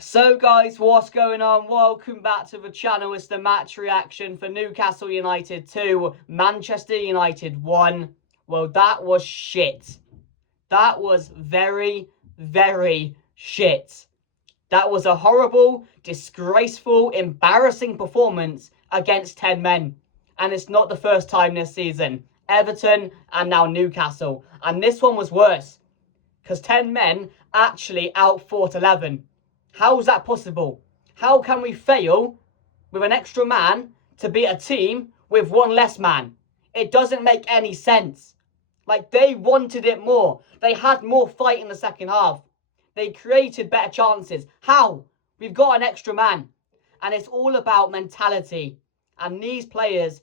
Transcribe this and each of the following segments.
So guys, what's going on? Welcome back to the channel. It's the match reaction for Newcastle United 2, Manchester United 1. Well, that was shit. That was very, very shit. That was a horrible, disgraceful, embarrassing performance against 10 men. And it's not the first time this season. Everton and now Newcastle. And this one was worse. Because 10 men actually outfought 11. How is that possible? How can we fail with an extra man to beat a team with one less man? It doesn't make any sense. Like, they wanted it more. They had more fight in the second half. They created better chances. How? We've got an extra man. And it's all about mentality. And these players'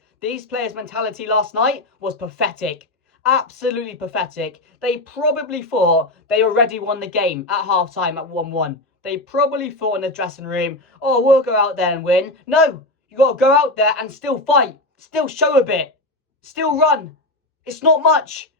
mentality last night was pathetic. Absolutely pathetic. They probably thought they already won the game at halftime at 1-1. They probably thought in the dressing room, oh, we'll go out there and win. No, you got to go out there and still fight. Still show a bit. Still run. It's not much.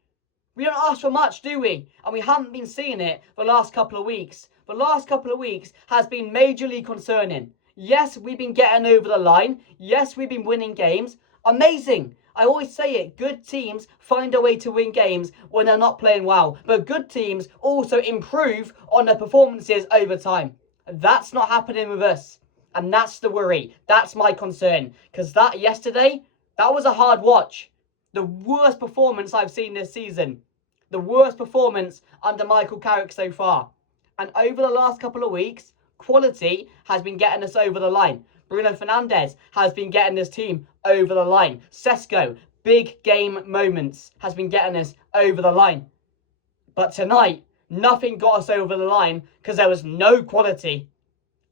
We don't ask for much, do we? And we haven't been seeing it the last couple of weeks. The last couple of weeks has been majorly concerning. Yes, we've been getting over the line. Yes, we've been winning games. Amazing. I always say it, good teams find a way to win games when they're not playing well. But good teams also improve on their performances over time. That's not happening with us. And that's the worry. That's my concern. Because that yesterday, that was a hard watch. The worst performance I've seen this season. The worst performance under Michael Carrick so far. And over the last couple of weeks, quality has been getting us over the line. Bruno Fernandes has been getting this team over the line. Sesko, big game moments, has been getting us over the line. But tonight, nothing got us over the line because there was no quality.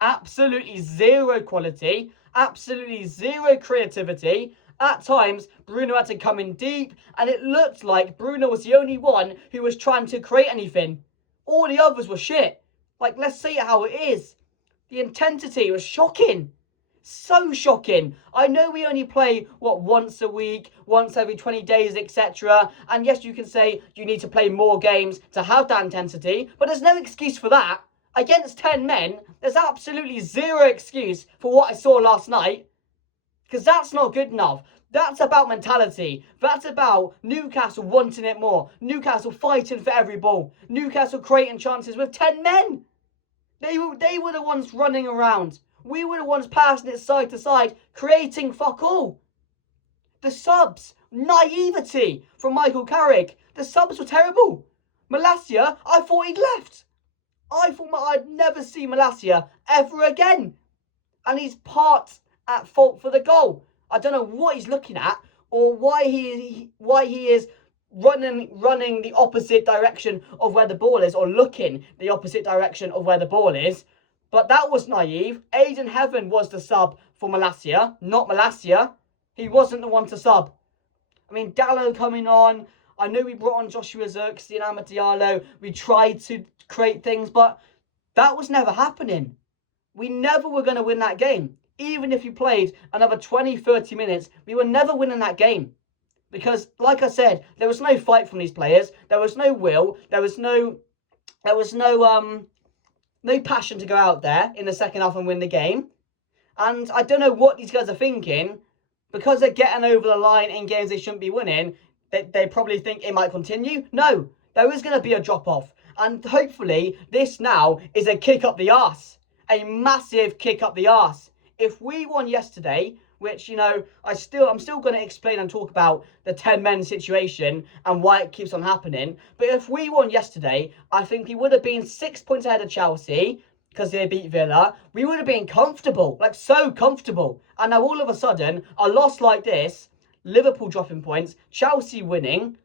Absolutely zero quality. Absolutely zero creativity. At times, Bruno had to come in deep, and it looked like Bruno was the only one who was trying to create anything. All the others were shit. Like, let's say it how it is. The intensity was shocking. So shocking. I know we only play, once a week, once every 20 days, etc. And yes, you can say you need to play more games to have that intensity, but there's no excuse for that. Against 10 men, there's absolutely zero excuse for what I saw last night, because that's not good enough. That's about mentality. That's about Newcastle wanting it more. Newcastle fighting for every ball. Newcastle creating chances with 10 men. They were the ones running around. We were the ones passing it side to side, creating fuck all. The subs, naivety from Michael Carrick. The subs were terrible. Malacia, I thought he'd left. I thought I'd never see Malacia ever again. And he's part at fault for the goal. I don't know what he's looking at or why he is running the opposite direction of where the ball is, or looking the opposite direction of where the ball is. But that was naive. Aiden Heaven was the sub for Malacia, not Malacia. He wasn't the one to sub. I mean, Dallo coming on. I know we brought on Joshua Zirkzee and Amad Diallo. We tried to create things, but that was never happening. We never were going to win that game. Even if you played another 20, 30 minutes, we were never winning that game. Because, like I said, there was no fight from these players. There was no will. There was no passion to go out there in the second half and win the game. And I don't know what these guys are thinking. Because they're getting over the line in games they shouldn't be winning, they probably think it might continue. No, there is going to be a drop-off. And hopefully, this now is a kick up the arse. A massive kick up the arse. If we won yesterday, which, you know, I'm still going to explain and talk about the 10 men situation and why it keeps on happening. But if we won yesterday, I think we would have been 6 points ahead of Chelsea because they beat Villa. We would have been comfortable, like so comfortable. And now all of a sudden, a loss like this, Liverpool dropping points, Chelsea winning,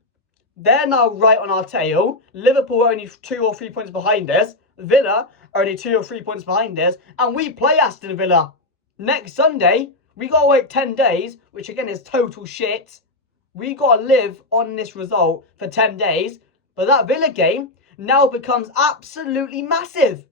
they're now right on our tail. Liverpool are only 2 or 3 points behind us. Villa are only 2 or 3 points behind us. And we play Aston Villa next Sunday. We got to wait 10 days, which again is total shit. We got to live on this result for 10 days. But that Villa game now becomes absolutely massive.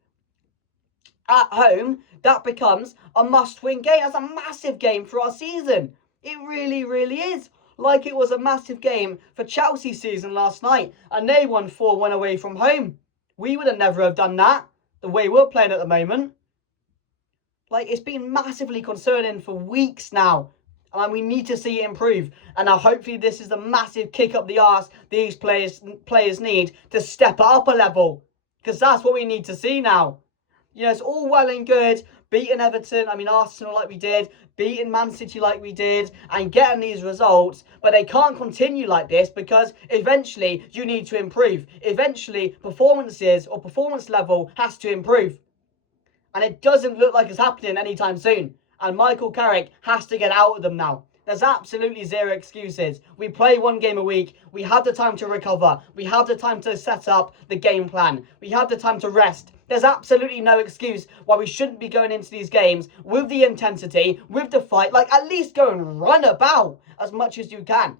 At home, that becomes a must-win game. That's a massive game for our season. It really, really is. Like it was a massive game for Chelsea's season last night. And they won 4-1 away from home. We would have never have done that the way we're playing at the moment. Like, it's been massively concerning for weeks now. And we need to see it improve. And now hopefully this is the massive kick up the arse these players need to step up a level. Because that's what we need to see now. You know, it's all well and good beating Everton, Arsenal like we did, beating Man City like we did, and getting these results, but they can't continue like this because eventually you need to improve. Eventually, performances or performance level has to improve. And it doesn't look like it's happening anytime soon. And Michael Carrick has to get out of them now. There's absolutely zero excuses. We play one game a week. We have the time to recover. We have the time to set up the game plan. We have the time to rest. There's absolutely no excuse why we shouldn't be going into these games with the intensity, with the fight. Like, at least go and run about as much as you can.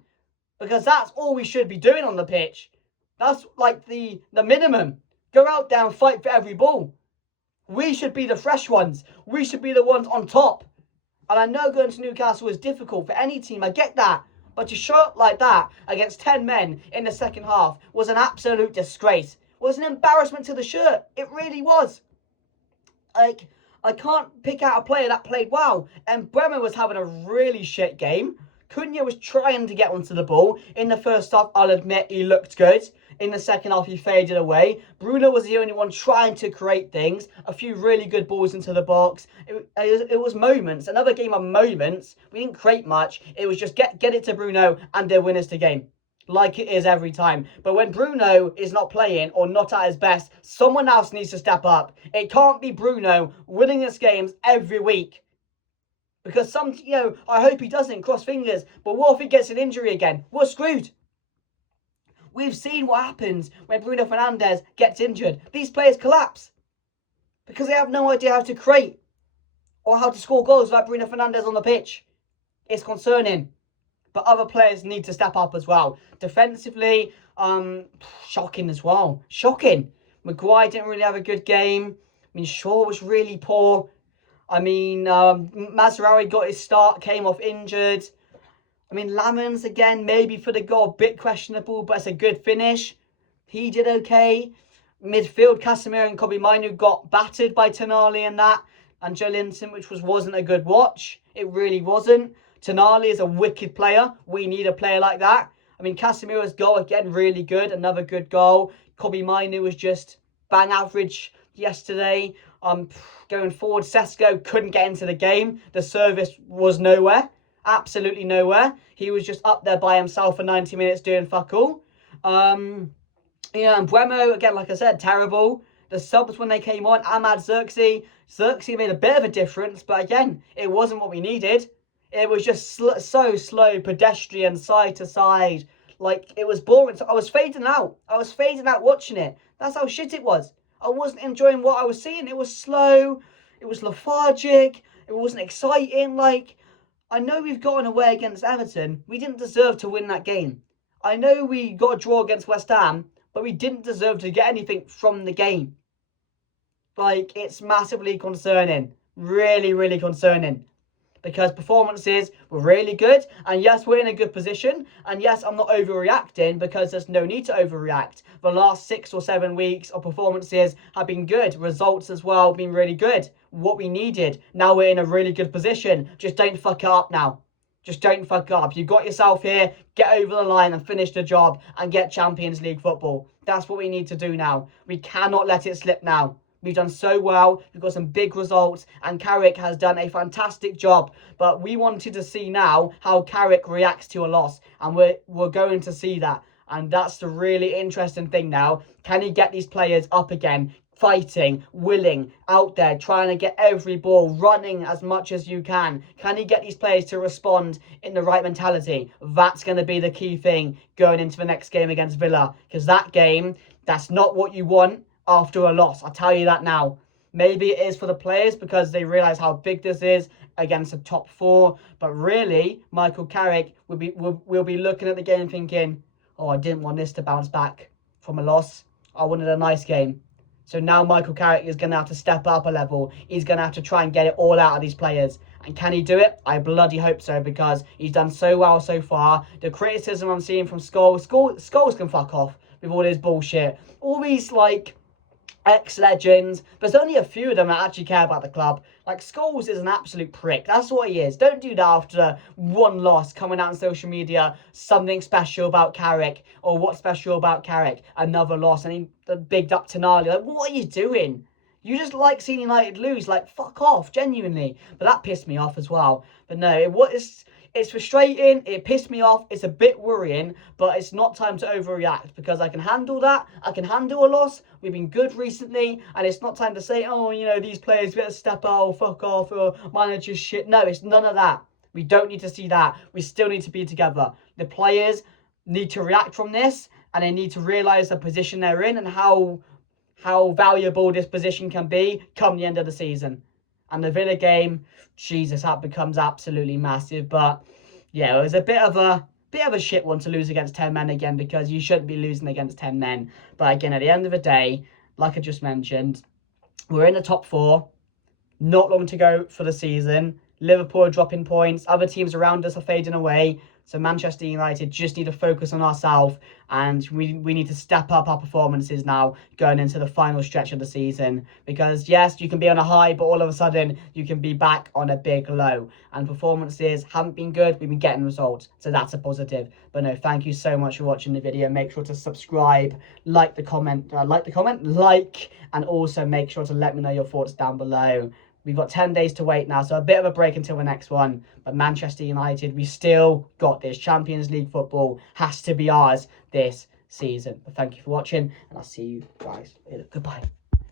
Because that's all we should be doing on the pitch. That's like the minimum. Go out there and fight for every ball. We should be the fresh ones. We should be the ones on top. And I know going to Newcastle is difficult for any team. I get that. But to show up like that against 10 men in the second half was an absolute disgrace. It was an embarrassment to the shirt. It really was. Like, I can't pick out a player that played well. And Bremer was having a really shit game. Cunha was trying to get onto the ball. In the first half, I'll admit he looked good. In the second half, he faded away. Bruno was the only one trying to create things. A few really good balls into the box. It was moments. Another game of moments. We didn't create much. It was just get it to Bruno and they're winners to game. Like it is every time. But when Bruno is not playing or not at his best, someone else needs to step up. It can't be Bruno winning us games every week. Because I hope he doesn't, cross fingers. But what if he gets an injury again? We're screwed. We've seen what happens when Bruno Fernandes gets injured. These players collapse because they have no idea how to create or how to score goals like Bruno Fernandes on the pitch. It's concerning. But other players need to step up as well. Defensively, shocking as well. Shocking. Maguire didn't really have a good game. Shaw was really poor. Mazraoui got his start, came off injured. Lamens, again, maybe for the goal, a bit questionable, but it's a good finish. He did okay. Midfield, Casemiro and Kobbie Mainoo got battered by Tonali and that. And Joe Linton, which wasn't a good watch. It really wasn't. Tonali is a wicked player. We need a player like that. Casemiro's goal, again, really good. Another good goal. Kobbie Mainoo was just bang average yesterday. Going forward, Sesko couldn't get into the game. The service was nowhere. Absolutely nowhere. He was just up there by himself for 90 minutes doing fuck all. And Buemo, again, like I said, terrible. The subs when they came on, Ahmad Xerxes made a bit of a difference, but again, it wasn't what we needed. It was just so slow, pedestrian, side to side. Like, it was boring. So I was fading out. Watching it. That's how shit it was. I wasn't enjoying what I was seeing. It was slow. It was lethargic. It wasn't exciting. Like, I know we've gotten away against Everton. We didn't deserve to win that game. I know we got a draw against West Ham, but we didn't deserve to get anything from the game. Like, it's massively concerning. Really, really concerning. Because performances were really good. And yes, we're in a good position. And yes, I'm not overreacting because there's no need to overreact. The last 6 or 7 weeks of performances have been good. Results as well have been really good. What we needed. Now we're in a really good position. Just don't fuck it up now. Just don't fuck it up. You got yourself here. Get over the line and finish the job and get Champions League football. That's what we need to do now. We cannot let it slip now. We've done so well. We've got some big results. And Carrick has done a fantastic job. But we wanted to see now how Carrick reacts to a loss. And we're going to see that. And that's the really interesting thing now. Can he get these players up again? Fighting, willing, out there, trying to get every ball, running as much as you can. Can he get these players to respond in the right mentality? That's going to be the key thing going into the next game against Villa. Because that game, that's not what you want after a loss. I'll tell you that now. Maybe it is for the players because they realise how big this is against the top 4. But really, Michael Carrick will be looking at the game thinking, oh, I didn't want this to bounce back from a loss. I wanted a nice game. So now Michael Carrick is going to have to step up a level. He's going to have to try and get it all out of these players. And can he do it? I bloody hope so because he's done so well so far. The criticism I'm seeing from Scholes can fuck off with all this bullshit. All these, ex-legends. There's only a few of them that actually care about the club. Like, Scholes is an absolute prick. That's what he is. Don't do that after one loss, coming out on social media, something special about Carrick, or what's special about Carrick, another loss, and he bigged up Tonali. Like, what are you doing? You just like seeing United lose. Like, fuck off, genuinely. But that pissed me off as well. But no, it's frustrating. It pissed me off. It's a bit worrying, but it's not time to overreact because I can handle that. I can handle a loss. We've been good recently, and it's not time to say, oh, you know, these players better step out, fuck off, or manager's shit. No, it's none of that. We don't need to see that. We still need to be together. The players need to react from this, and they need to realise the position they're in and how valuable this position can be come the end of the season. And the Villa game, Jesus, that becomes absolutely massive. But yeah, it was a bit of a shit one to lose against 10 men again, because you shouldn't be losing against 10 men. But again, at the end of the day, like I just mentioned, we're in the top 4. Not long to go for the season. Liverpool are dropping points. Other teams around us are fading away. So Manchester United just need to focus on ourselves, and we need to step up our performances now going into the final stretch of the season. Because yes, you can be on a high, but all of a sudden you can be back on a big low. And performances haven't been good. We've been getting results, so that's a positive. But no, thank you so much for watching the video. Make sure to subscribe, like the comment, and also make sure to let me know your thoughts down below. We've got 10 days to wait now, so a bit of a break until the next one. But Manchester United, we still got this. Champions League football has to be ours this season. But thank you for watching, and I'll see you guys later. Goodbye.